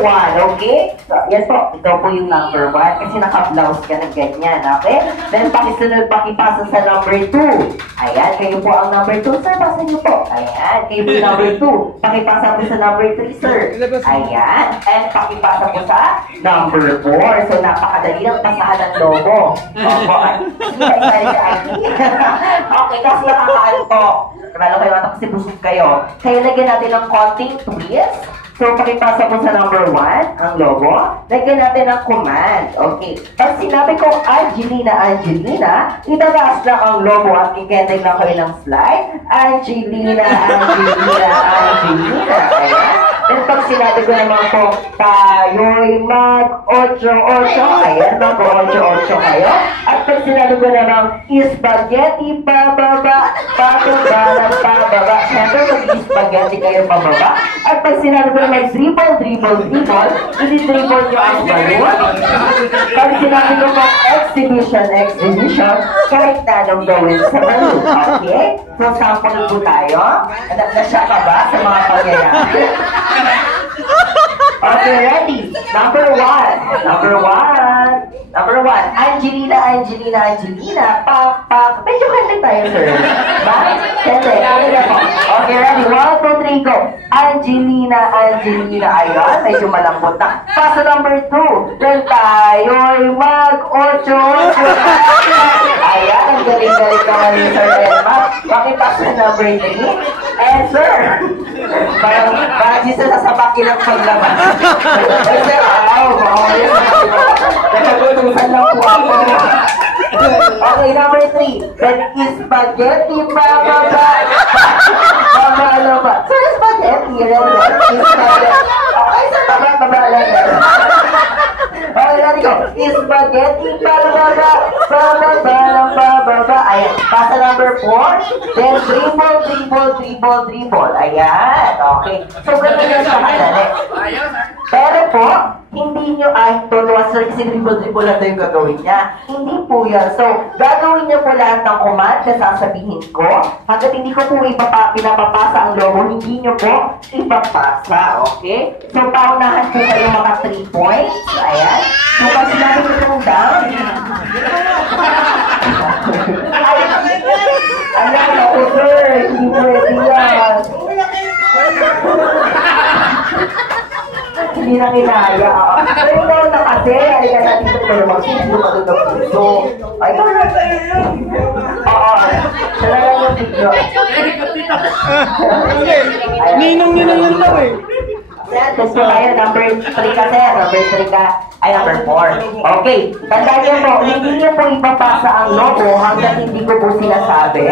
1, okay? So, yes po, ito po yung number 1 kasi naka-blouse ka na ganyan, okay? Then, pakisunod, pakipasa sa number 2. Ayan, kayo po ang number 2, sir. Pasa niyo po. Ayan, kayo po yung number 2. Pakipasa po sa number 3, sir. Ayan, and pakipasa po sa number 4. So, napakadali ng pasahan ng logo. Opo, okay, kasi nakakaan po. Lalo kayo anak kasi busog kayo. Kaya lagyan natin ng konting twist. So, pakipasa po sa number 1, ang logo. Lagyan natin ng command. Okay. Pag sinabi ko Angelina, itataas lang ang logo at kikending lang kayo ng slide. Angelina. Ayan. Then pag sinabi ko naman po, tayo'y mag-8-8. Ayan, mag-8-8 kayo. At pag sinabi ko naman, spaghetti pababa. Siyempre, mag-spaghetti kayo pababa. At pag sinabi ko naman, dribble, i-dribble nyo ang balon. Pag sinabi ko po, exhibition, kahit tanong gawin sa balon. Okay? So, sample po tayo. Nasya ka ba sa mga pangyayari? Okay, ready? Number 1. Angelina. Pak. Medyo kanda tayo, sir. Ba? Kanda po. Okay, ready? 1, 2, 3, go. Angelina. Ayun, medyo malambot na. Paso number 2. Then tayo'y mag-8-8. Ayan, ang galing-galing naman ni Sir Elma. Pakipasa number 3. And sir, parang siya sasabakin ang paglabas. Sir, nakagutusan lang po ako. Okay, number 3. Then, spaghetti pababa. Pababa. Sir, spaghetti. Okay, sir, baba lang. Okay, let's go. Spaghetti pababa. Ayan, pasa number 4. Then, dribble. Ayan, okay. So, ganun yung sa kadali. Pero po, hindi nyo, tunuwa sir, kasi dribble lang yung gagawin niya. Hindi po yan. So, gagawin niyo po lahat ng command na sasabihin ko. Hanggat hindi ko po pinapapasa ang logo, hindi nyo po ipapasa, okay? So, paunahan po kayo mga 3 points. Ayan. So, pag sinabi ko itong down, ayan ako, sir. Hindi pwede yan. Hindi na kinaya. Pero ikaw na kasi, halika natin ito pero mag-video ka doon ng video. Ay, ikaw na sa'yo. Oo. Talaga yung video. Ninong nyo na yun daw eh. Gusto tayo, number 3 ka, sir. Number 3 ka. Ay, number 4. Okay. Tandaan niyo po, hindi niyo po ipapasa ang logo hanggang hindi ko po sinasabi.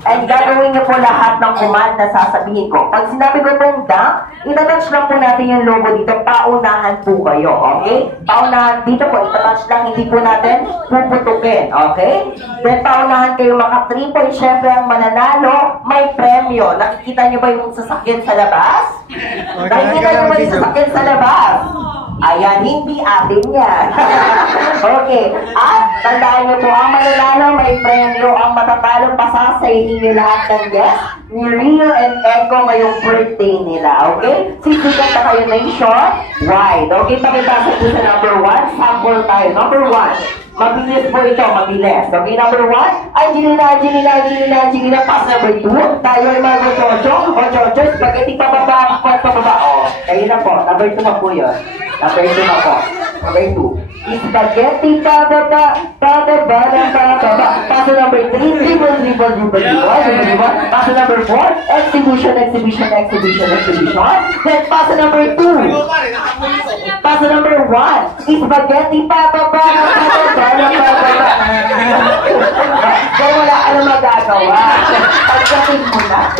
And gagawin niyo po lahat ng command na sasabihin ko. Pag sinabi ko pong dump, itatouch lang po natin yung logo dito. Paunahan po kayo, okay? Paunahan dito po, itatouch lang, hindi po natin puputukin, okay? Then paunahan kayo maka 3 points. Siyempre ang mananalo, may premyo. Nakikita niyo ba yung sasakyan sa labas? Nakikita niyo ba yung sasakyan sa labas? Ayan, hindi atin yan. Okay. At tandaan niyo po, ang mananalo may premyo, ang matatalo pasasayin niyo lahat ng guests ni Rio and Echo ngayong birthday nila. Okay? Sisikat na kayo nationwide. Okay, pakipasa po sa number 1. Sample tayo. Number 1. Mabilis po ito, mabilis. Okay, number 1. Angelina. Pass number 2. Tayo ay mga ocho. Spaghetti pababa. O, kayo na po. Number 2 na po yun. Number 2 na po. Number 2. Spaghetti pababa. Pass number 3. Dribble. Pass number 4. Exhibition. Then pass number 2. Pass number 1. Spaghetti pababa. Kaya wala ka na magagawa. Pagkating mo na.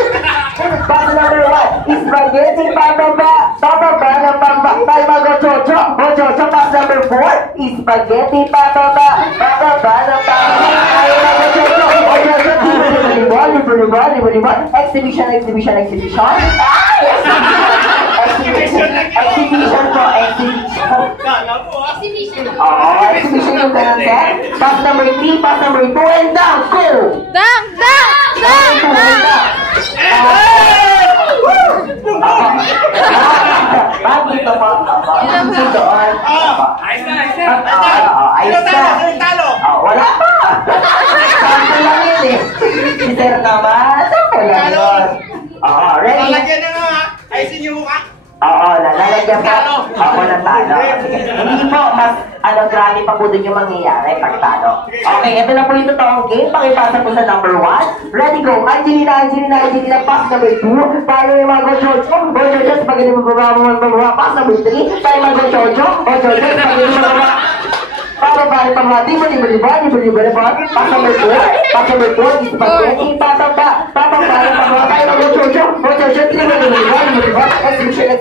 Pass number 1. Spaghetti pababa. Tayo mag-ocho. Pass number 4. Spaghetti pababa. Tayo mag-ocho. Exhibition. Exhibition po. Exhibition yung ganun, sir. Pass number 3, pass number 2, and down. Go! Down! Pass dito po. Dito doon. Ayos na, ayos na. Ayos na. Wala pa. Sampo lang yun eh. Si Sir naman, sampo lang yun. Ready? Lalagyan na nga, ayusin yung mukha. Lalagyan po. Ako na talo. Hindi po, mas grabe pa po dun yung mangyayari pag talo. Okay, ito na po yung totoong game. Pakipasa po sa number 1. Ready, go. Angelina, pass number 2. Tayo yung mga Go-Jojo. Go-Jojo, spaghetti mo bababa. Pass number 3. Tayo mga Go-Jojo. Go-Jojo, spaghetti mo bababa. Pababa, di mo liba. Pass number 4. Pass number 4. Spaghetti, bababa. Tayo mga Go-Jojo. Go-Jojo, di mo liba. Exhibition.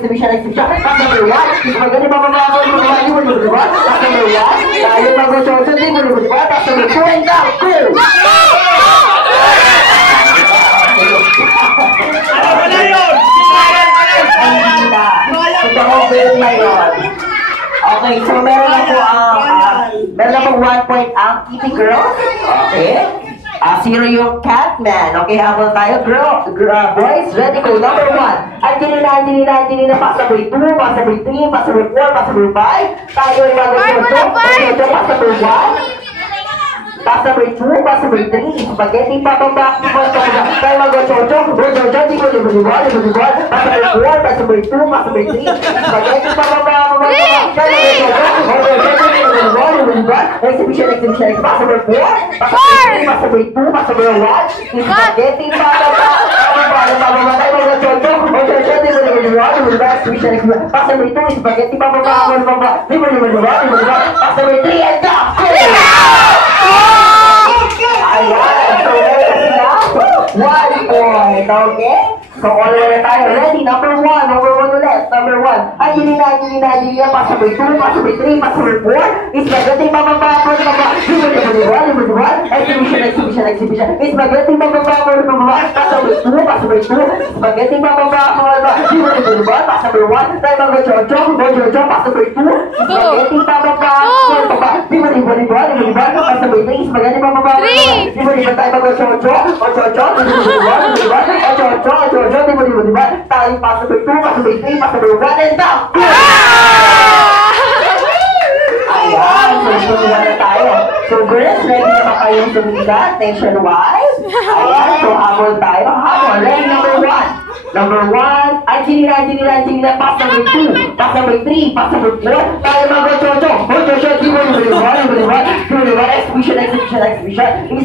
Pass number 1. Spaghetti, bababa. Di mo liba. Pass number 1. Tayo mga Go-Jojo, di mo liba. Pass number 2 and down. Wala yun! Okay, so meron na po 1 point ang Kitty Girl. Okay. 0 yung Catman. Okay, habol tayo. Boys, ready, go. Number 1. Angelina, pass number 2, pass number 3, pass number 4, pass number 5. Tayo yung mga pass number 1. Pass number 2, pass number 3, spaghetti, bababa, tayo mag-Go-Jojo, di mo liba, pass number 4, pass number 2, pass number 3, spaghetti, bababa, tayo mag-Go-Jojo, exhibition, pass number 4, pass number 2, pass number 1, spaghetti, bababa, tayo mag-Go-Jojo, di mo liba, exhibition, pass number 2, spaghetti, bababa, di mo liba, pass number 3, and up! Ayan, so meron sila 1 point, okay? So all na tayo, ready, number 1 ulit, number 1. Angelina, pass number 2, pass number 3, pass number 4, spaghetti, bababa, exhibition, spaghetti, bababa, pass number 2, spaghetti, bababa, pass number 1, tayo mag-Go-Jojo, pass number 2, spaghetti, bababa, di mo liba, pass number 3, spaghetti, bababa, di mo liba, tayo mag-Go-Jojo, di mo liba, tayo pass number 2, pass number 3, pass number 1, and down! Ayan, so sumila na tayo. So girls, ready na ba kayong sumila? Nationwide? Ayan, so habol tayo. Ready, number 1. Number 1, Angelina, pass number 2, pass number 3, pass number 4, tayo mag-Go-Jojo, di mo liba, exhibition,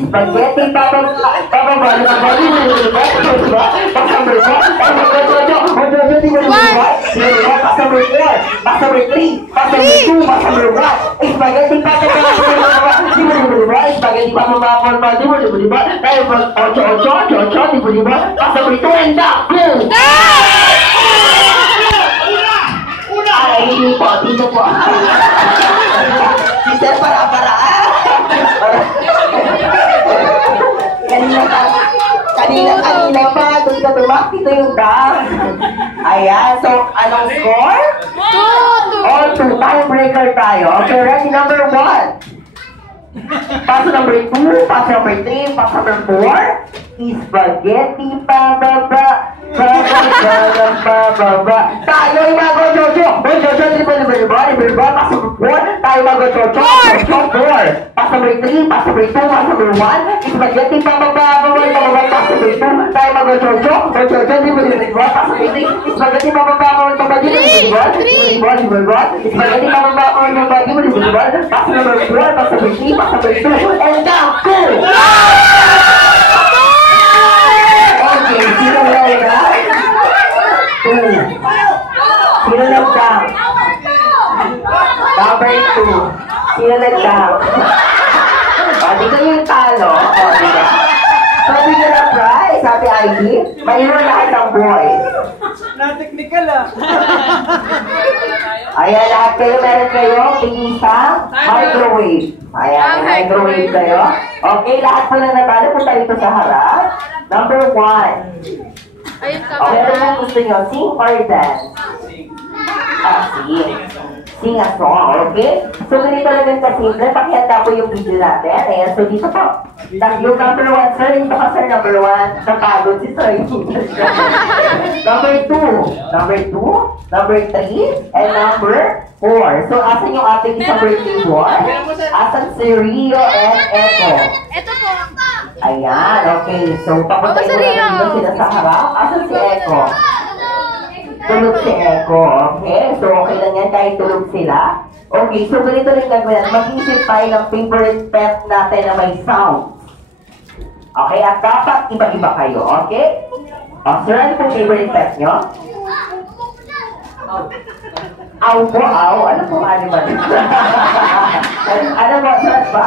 spaghetti, bababa, di mo liba, pass number 4, tayo mag-Go-Jojo, di mo liba, pass number 4, pass number 3, pass number 2, pass number 1, spaghetti, bababa, di mo liba, spaghetti, bababa, di mo liba, tayo mag-Go-Jojo, di mo liba, pass number 2, and down! Ay, dito po. Sister, para. Kanina pa, doon ka tumak, dito yung dam. Ayan, so, anong score? 2. Tiebreaker tayo. Okay, ready, number 1. Pass number 2, pass number 3, pass number 4, spaghetti, bababa. Tayo yung mag-Go-Jojo, di mo liba, pass number 4, tayo mag-Go-Jojo, 4, pass number 3, pass number 2, pass number 1, spaghetti, bababa, pass number 2, tayo mag-Go-Jojo, di mo liba, pass number 3, spaghetti, bababa, di mo liba, spaghetti, bababa, di mo liba, pass number 4, pass number 3, pass number 2, and down, 2! Okay, sino na? 2. Sino nag-down? Number 2. Sino nag-down? Dito yung talo. Diba? Sabi nyo na prize, sabi ID, mayroon lahat ng boys. Na-technical Ayan, lahat kayo, meron kayo, tingin sa microwave. Ayan, may microwave kayo. Okay, lahat po na natalo, punta dito sa harap. Number 1. Okay, ano mo gusto nyo? Sing or dance? Sing. Sing a song, okay? So, ganito lang yung kasimple. Pakihanda po yung video natin. Ayan, so dito po. Yung number 1, sir, ito ka, sir, number 1. Napagod si sir. Number 2. Number 2. Number 3. And number 4. So, asan yung ating isang birthday boy? Asan si Rio and Echo? Ito po. Ayan, okay. So, papuntayin mo natin dito sila sa harap. Asan si Echo? Tulog si Echo. Okay, so okay lang yan kahit tulog sila. Okay, so ganito rin gagawin. Mag-isip tayo ng favorite pet natin na may sound. Okay, at dapat iba-iba kayo, okay? Sir, ano pong favorite pet nyo? Aw po, aw. Ano pong animal? Ano po, sir, ba?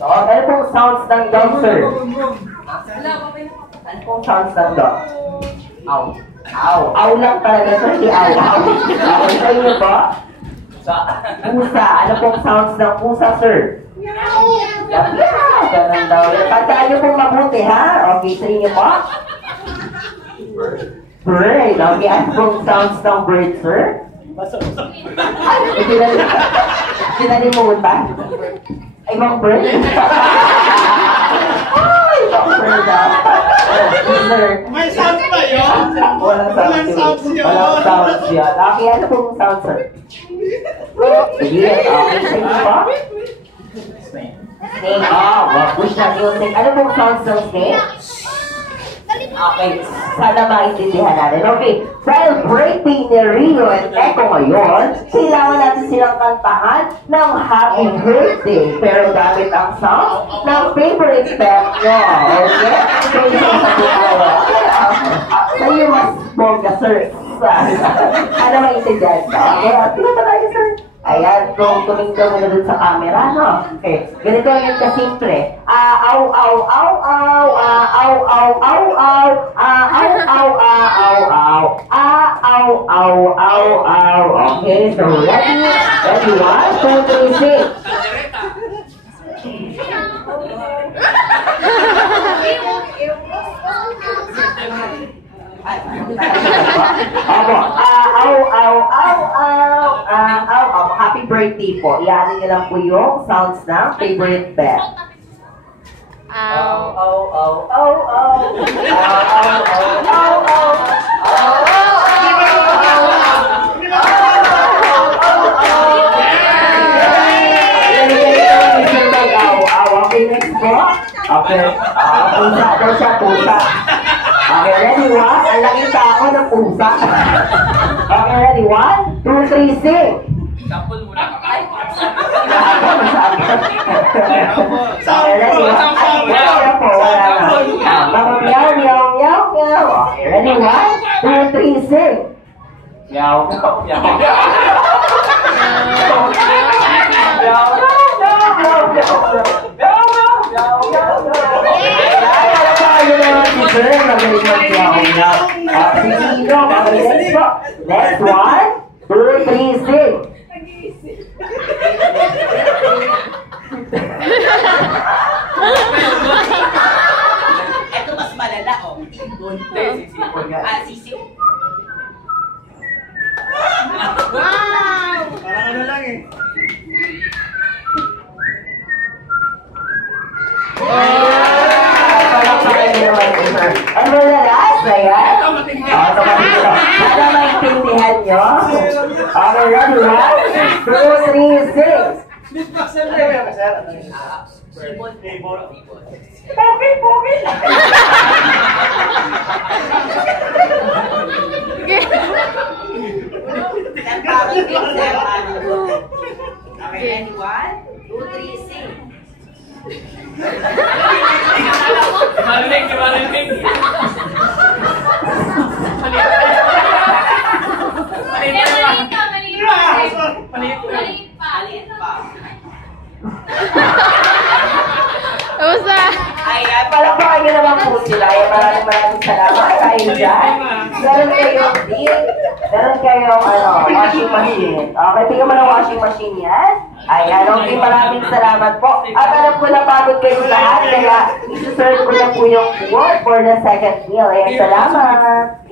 Ano pong sounds ng dog, sir? Ano pong sounds ng dog? Aw. Aw. Aw lang talaga, sir. Di aw. Aw. Okay, sa inyo po? Pusa. Ano pong sounds ng pusa, sir? Yeah, ganun daw. Tandaan niyo pong mabuti, ha? Okay, sa inyo po? Bird. Okay, ano pong sounds ng bird, sir? Ay, sinalimutan. Ibang bird? Ay, ibang bird, ha? Sir. May sound ba yun? Walang sounds yun. Walang sounds yun. Okay, ano pong sounds, sir? Sige, okay, sa inyo po? Snake. Push na music. Ano pong sounds ng snake? Okay, sana maintindihan natin. Okay, celebrating ni Rio and Echo ngayon, kailangan natin silang kantahan ng happy birthday. Pero gamit ang sound ng favorite pet nyo. Okay? So, yung sa bukayo. Sa iyo mas bongga, sir. Ano maintindihan ka? Okay, sino pa tayo, sir? Ayan, kung tumingin ka muna dun sa camera, no? Okay, ganito yung kasimple. Aw, aw, aw, aw, aw, aw, aw, aw, aw, aw, aw, aw, aw, aw, aw, aw. Okay, so ready? Ready, 1, 2, 3, 6. Opo, happy birthday po. Iyanin niyo lang po yung sounds ng favorite pet. Ow. Okay, next po. Okay, pusa. Okay, ready, 1? Ang laking tao ng pusa. Okay, ready, 1, 2, 3, sing. Sample muna. Okay, ready, 1. Wala po. Mga meow, meow, meow, meow. Okay, ready, 1, 2, 3, sing. Meow, meow, meow. Next 1, 2, 3, sing. Ito mas malala, oh. Ibon. Sisiw. Wow! Parang ano lang eh. Ano na last na yan? Sana maintindihan nyo. Okay, ready, 1, 2, 3, sing. Beatbox siyempre. Ibon. Pogi. Okay, ready? 1, 2, 3, sing. Marinig. Maliit pa. Kamusta? Ayan, palakpakan nyo naman po sila. Ayan, maraming salamat kayo dyan. Meron kayong washing machine. Okay, tingnan mo ng washing machine yan. Ayan, okay, maraming salamat po. At alam ko na pagod kayo lahat, kaya isuserve ko na po yung food for the second meal. Ayan, salamat.